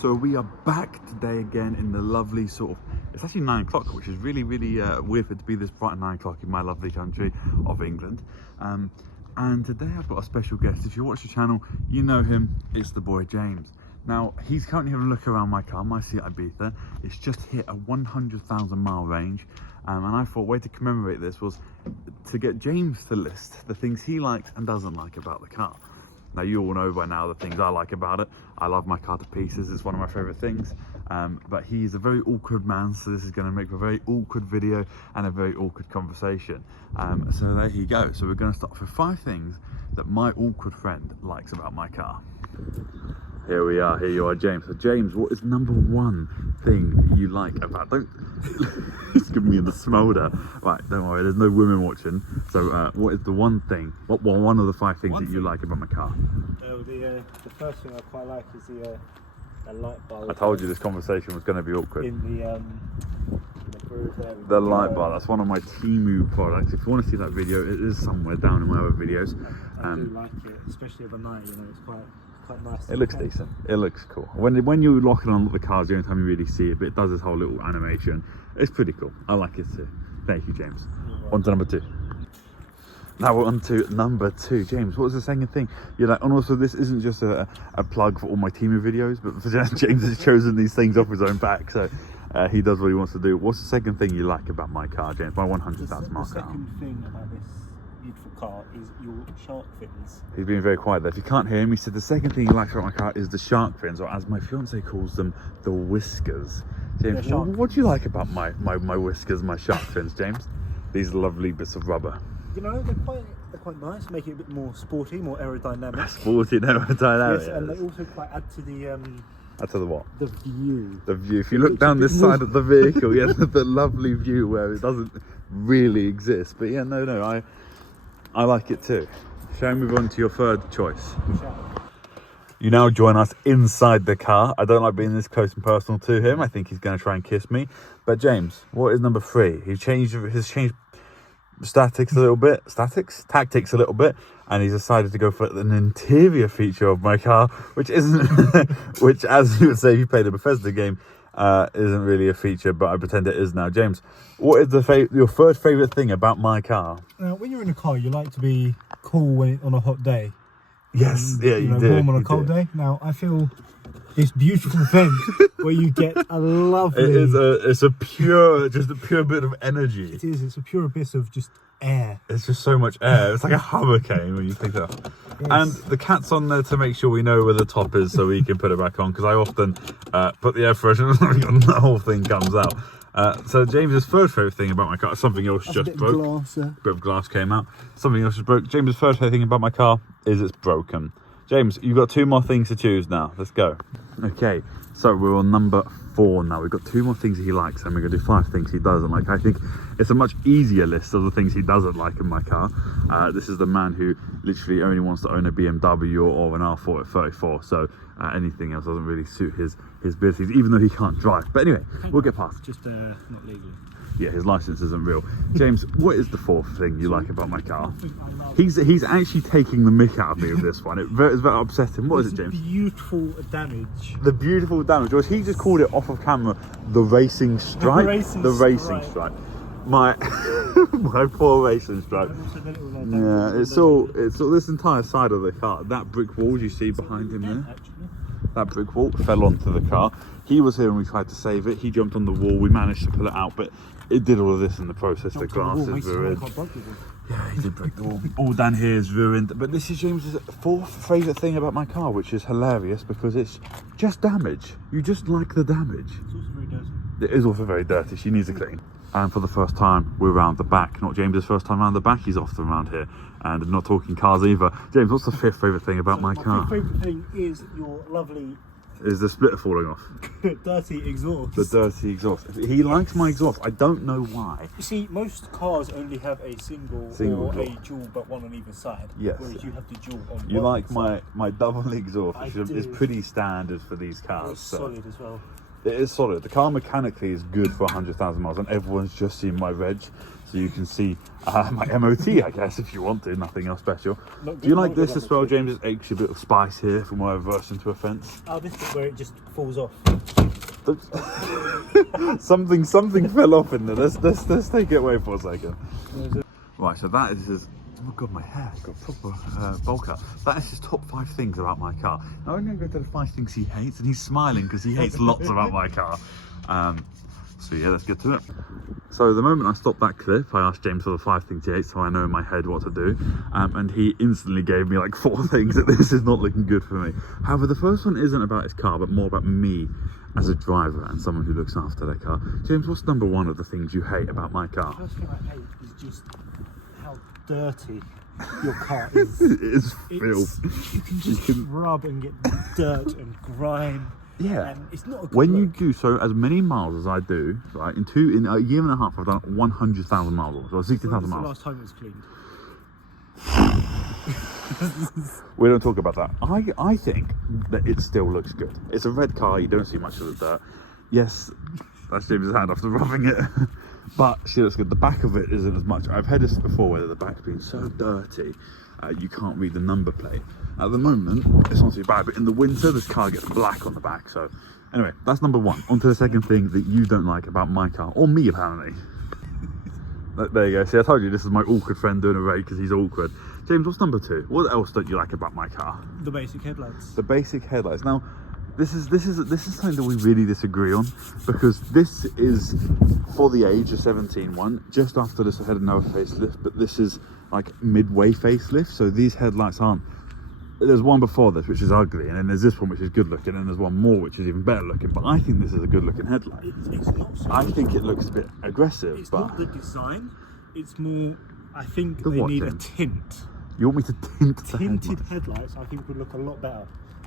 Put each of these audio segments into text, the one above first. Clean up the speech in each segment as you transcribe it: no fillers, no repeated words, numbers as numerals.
So we are back today again in the lovely sort of, it's actually 9 o'clock, which is really weird for it to be this bright at 9 o'clock in my lovely country of England. And today I've got a special guest. If you watch the channel, you know him. It's the boy James. Now he's currently having a look around my car, my Seat Ibiza. It's just hit a 100,000 mile range, and I thought a way to commemorate this was to get James to list the things he likes and doesn't like about the car. Now you all know by now the things I like about it. I love my car to pieces, it's one of my favourite things. But he's a very awkward man, so this is going to make a very awkward video and a very awkward conversation. So there you go. So we're going to start with 5 things that my awkward friend likes about my car. Here we are, here you are, James. So James, what is number 1 thing you like about, don't, it's giving me the smolder. Right, don't worry, there's no women watching. So what is the one thing, one of the 5 things that you like about my car? The first thing I quite like is the light bar. I told you this conversation was going to be awkward. In the groove there. The light bar, that's one of my TEMU products. If you want to see that video, it is somewhere down in my other videos. I do like it, especially overnight, you know, it's quite nice. It looks decent. It looks cool. When you lock it on the cars, the only time you really see it, but it does this whole little animation. It's pretty cool. I like it too. Thank you, James. On to number 2. Now we're on to number 2. James, what was the second thing you like? And also, this isn't just a plug for all my Temu videos, but for James has chosen these things off his own back, so he does what he wants to do. What's the second thing you like about my car, James? My 100,000 mile car. The second thing about this beautiful car is your shark fins. He's being very quiet there. If you can't hear him, he said the second thing he likes about my car is the shark fins, or as my fiance calls them, the whiskers. James, what do you like about my whiskers, my shark fins, James? These lovely bits of rubber. You know, they're quite nice, make it a bit more sporty, more aerodynamic. Sporty and aerodynamic. Yes, and they also quite add to the add to the what? The view. The view. If you look down this side of the vehicle, yeah, the lovely view where it doesn't really exist. But yeah, no, I like it too. Shall we move on to your third choice? You now join us inside the car. I don't like being this close and personal to him. I think he's going to try and kiss me. But James, what is number 3? He's changed tactics a little bit, and he's decided to go for an interior feature of my car, which isn't, which, as you would say if you played a Bethesda game, isn't really a feature, but I pretend it is now. James, what is your third favourite thing about my car? Now, when you're in a car, you like to be cool on a hot day. Yes, yeah, you do. Warm on a cold day. Now, I feel this beautiful thing where you get a lovely... It's a pure bit of energy. It is. It's a pure abyss of just air. It's just so much air. It's like a hurricane when you think that. Yes. And the cat's on there to make sure we know where the top is so we can put it back on, because I often put the air freshener on and the whole thing comes out. So James's third favourite thing about my car, something else just broke. A bit of glass came out. Something else just broke. James's third favourite thing about my car is it's broken. James, you've got 2 more things to choose now. Let's go. Okay, so we're on number 4 now. We've got 2 more things he likes, and we're going to do 5 things he doesn't like. I think it's a much easier list of the things he doesn't like in my car. This is the man who literally only wants to own a BMW or an R4 at 34, so anything else doesn't really suit his abilities, even though he can't drive. But anyway, we'll get past. Just not legally. Yeah, his license isn't real. James, what is the 4th thing you like about my car? He's actually taking the mick out of me with this one. It's very upsetting. What is it, James? Beautiful damage. The beautiful damage. Or he just called it off of camera the racing stripe. The racing stripe. My poor racing stripe. Yeah, it's all this entire side of the car. That brick wall you see behind him there. That brick wall fell onto the car. He was here and we tried to save it. He jumped on the wall. We managed to pull it out, but it did all of this in the process. The glass is ruined. Yeah, he did break the wall. All down here is ruined. But this is James's 4th favourite thing about my car, which is hilarious because it's just damage. You just like the damage. It's also very dirty. It is also very dirty. She needs a clean. And for the first time, we're round the back. Not James's first time round the back. He's often around here. And not talking cars either. James, what's the 5th favourite thing about my car? My favourite thing is your lovely... Is the splitter falling off? Dirty exhaust. The dirty exhaust. He likes my exhaust. I don't know why. You see, most cars only have a single or a dual, but one on either side. Yes. Whereas you have the dual on You one like side. my double exhaust, which is pretty standard for these cars. It's solid as well. It is solid. The car mechanically is good for 100,000 miles, and everyone's just seen my reg, so you can see my MOT, I guess, if you want to. Nothing else special. Do you like this as well, James? It extra bit of spice here from where I reversed into a fence. Oh, this is where it just falls off. something fell off in there. Let's take it away for a second. Right, so that is oh my god, my hair got proper bowl cut. That is his top 5 things about my car. Now I'm going to go to the 5 things he hates, and he's smiling because he hates lots about my car. So yeah, let's get to it. So the moment I stopped that clip, I asked James for the 5 things he hates, so I know in my head what to do. And he instantly gave me like 4 things that this is not looking good for me. However, the first one isn't about his car, but more about me as a driver and someone who looks after their car. James, what's number 1 of the things you hate about my car? The first thing I hate is just how dirty your car is. It is filth. You can just rub and get dirt and grime. Yeah. And it's not a good when you look. do so as many miles as I do, right, in a year and a half I've done 100,000 miles, or 60,000 When was miles. the last time it was cleaned? We don't talk about that. I think that it still looks good. It's a red car, you don't see much of the dirt. Yes, that's James's hand after rubbing it. But she looks good. The back of it isn't as much. I've heard this before where the back's been so dirty you can't read the number plate. At the moment, it's not too bad, but in the winter, this car gets black on the back. So anyway, that's number 1. On to the second thing that you don't like about my car, or me apparently. There you go. See, I told you this is my awkward friend doing a rate because he's awkward. James, what's number 2? What else don't you like about my car? The basic headlights. The basic headlights. Now, this is something that we really disagree on, because this is for the age of 17 one. Just after this, I had another facelift, but this is like midway facelift. So these headlights aren't. There's one before this which is ugly, and then there's this one which is good looking, and there's one more which is even better looking. But I think this is a good looking headlight. It's not so I think it looks a bit aggressive. It's but not the design. It's more. I think The they what need then? a tint. You want me to tint the Tinted headlights? headlights, I think, would look a lot better,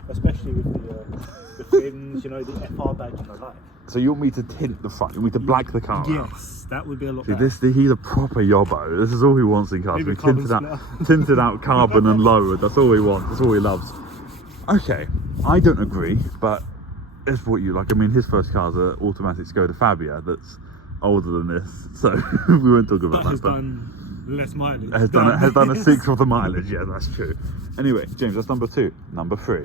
especially with the fins, you know, the FR badge and the light. So you want me to tint the front? You want me to black the car out? Yes, that would be a lot See, better. he's a proper yobbo. This is all he wants in cars. Maybe We carbon tinted out carbon and lowered. That's all he wants. That's all he loves. Okay, I don't agree, but it's what you like. I mean, his first car's an automatic Skoda Fabia that's older than this, so we won't talk about That has that. But done less mileage. has done a 1/6 of the mileage. Yeah, that's true. Anyway, James, that's number 2. Number 3.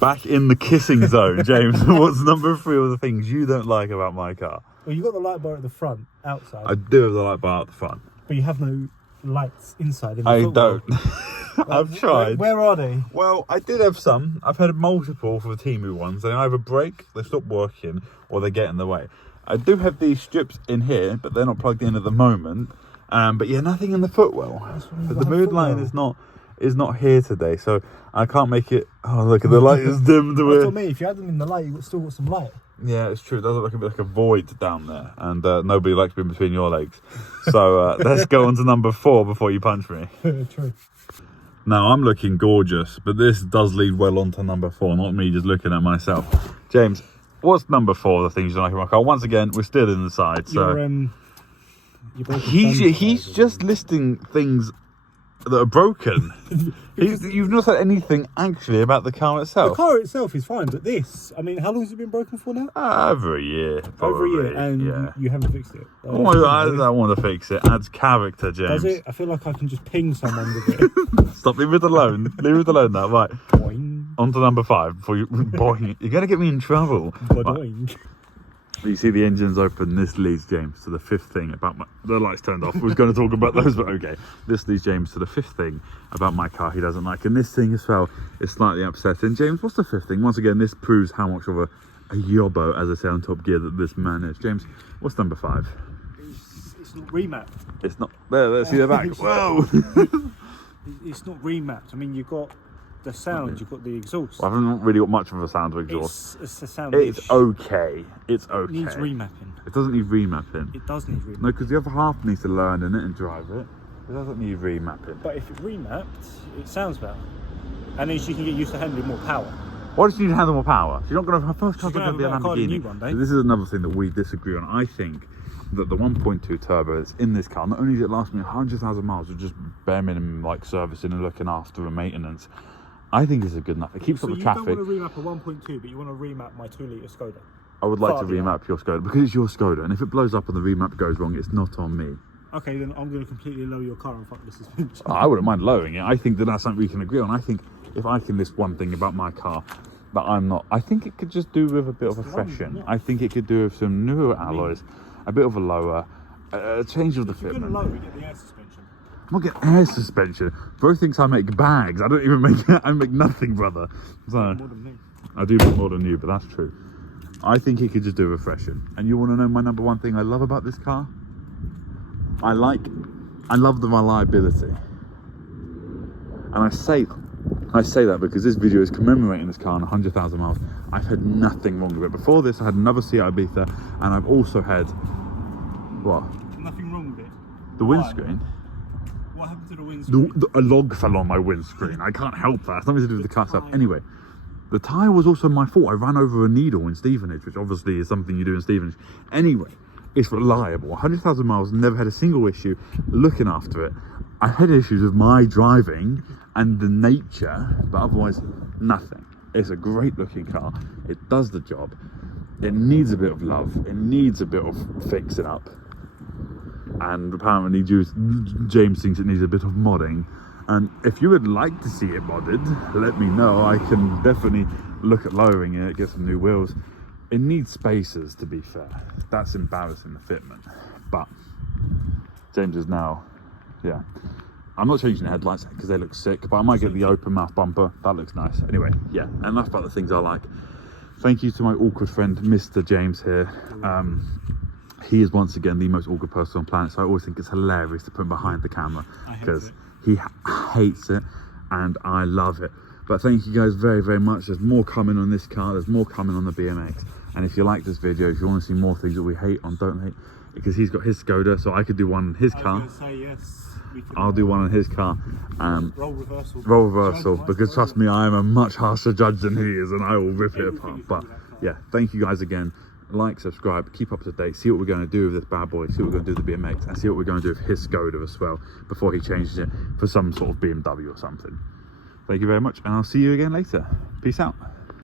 Back in the kissing zone, James. What's number 3 of the things you don't like about my car? Well, you've got the light bar at the front, outside, I do have the light bar at the front. but you have no lights inside. In the I footwell. don't. I've tried. Where are they? Well, I did have some. I've had multiple for the TEMU ones. They either break, they stop working, or they get in the way. I do have these strips in here, but they're not plugged in at the moment. But yeah, nothing in the footwell. But the mood line is not here today, so I can't make it. Oh, look, the light is dimmed. That's what I mean. If you had them in the light, you've still got some light. Yeah, it's true. It does look a bit like a void down there, and nobody likes being between your legs. So let's go on to number 4 before you punch me. True. Now, I'm looking gorgeous, but this does lead well on to number 4, not me just looking at myself. James, what's number 4 of the things you don't like about my car? Once again, we're still inside, so... Your broken He's thumbs just listing things that are broken. You've not said anything actually about the car the itself. car itself is fine, but this, I mean, how long has it been broken for now? Over a year, probably. Over a year, and yeah. you haven't fixed it. Oh, I don't want to fix it. Adds character, James. Does it? I feel like I can just ping someone with it. Stop, leave it alone. Leave it alone now. Right. Boing, On to number 5 before you... Boing. You're going to get me in trouble. Right. boing. You see the engine's open. This leads James to the 5th thing about my... The lights turned off. We was going to talk about those, but okay. This leads James to the 5th thing about my car he doesn't like. And this thing as well is slightly upsetting. James, what's the 5th thing? Once again, this proves how much of a yobbo, as I say on Top Gear, that this man is. James, what's number 5? It's not remapped. It's not... There, see the back. Whoa! It's not remapped. I mean, you've got the sound, you've got the exhaust. I haven't really got much of a sound to exhaust. It's a sound. It's okay. It's okay. It needs remapping. It doesn't need remapping. It does need remapping. No, because the other half needs to learn in it and drive it. It doesn't need remapping. But if it's remapped, it sounds better. And then she can get used to handling more power. Why does she need to handle more power? She's not going to... Her first car's She's not going to be a gonna have a better car than Lamborghini. you one day. So this is another thing that we disagree on. I think that the 1.2 turbo that's in this car, not only does it last me 100,000 miles with just bare minimum like servicing and looking after and maintenance, I think it's a good enough. It keeps So up the you traffic. don't want to remap a 1.2, but you want to remap my 2-litre Skoda. I would like to Fabia. remap your Skoda because it's your Skoda, and if it blows up and the remap goes wrong, it's not on me. Okay, then I'm going to completely lower your car and fuck the suspension. I wouldn't mind lowering it. I think that that's something we can agree on. I think if I can list one thing about my car that I'm not, I think it could just do with a bit of a freshen. I think it could do with some newer alloys, a bit of a lower, a change of the If you're going to fitment. lower it, get the air suspension. I'm not getting air suspension. Bro thinks I make bags. I don't even make. I make nothing, brother. So More than me. I do make more than you, but that's true. I think it could just do a freshen. And you want to know my number one thing I love about this car? I love the reliability. And I say that because this video is commemorating this car on 100,000 miles. I've had nothing wrong with it. Before this, I had another Seat Ibiza, and I've also had what? Nothing wrong with it. The windscreen. What happened to the windscreen? A log fell on my windscreen. I can't help that. It's nothing to do with the car stuff. Anyway, the tyre was also my fault. I ran over a needle in Stevenage, which obviously is something you do in Stevenage. Anyway, it's reliable. 100,000 miles, never had a single issue looking after it. I had issues with my driving and the nature, but otherwise, nothing. It's a great looking car. It does the job. It needs a bit of love. It needs a bit of fixing up. And apparently James thinks it needs a bit of modding. And if you would like to see it modded, let me know. I can definitely look at lowering it, get some new wheels. It needs spacers, to be fair. That's embarrassing, the fitment. But James is now, yeah. I'm not changing the headlights because they look sick, but I might get the open mouth bumper. That looks nice. Anyway, yeah, enough about the things I like. Thank you to my awkward friend, Mr. James here. He is once again the most awkward person on planet, so I always think it's hilarious to put him behind the camera because he hates it and I love it. But thank you guys very, very much. There's more coming on this car. There's more coming on the BMX. And if you like this video, if you want to see more things that we hate on Don't Hate, because he's got his Skoda, so I could do one on his car. I was going to say yes. I'll do one on his car. Roll reversal. Roll reversal, because trust me, I am a much harsher judge than he is, and I will rip it apart. But yeah, thank you guys again. Like, subscribe, keep up to date, see what we're going to do with this bad boy, see what we're going to do with the BMX, and see what we're going to do with his Skoda as well before he changes it for some sort of BMW or something. Thank you very much, and I'll see you again later. Peace out.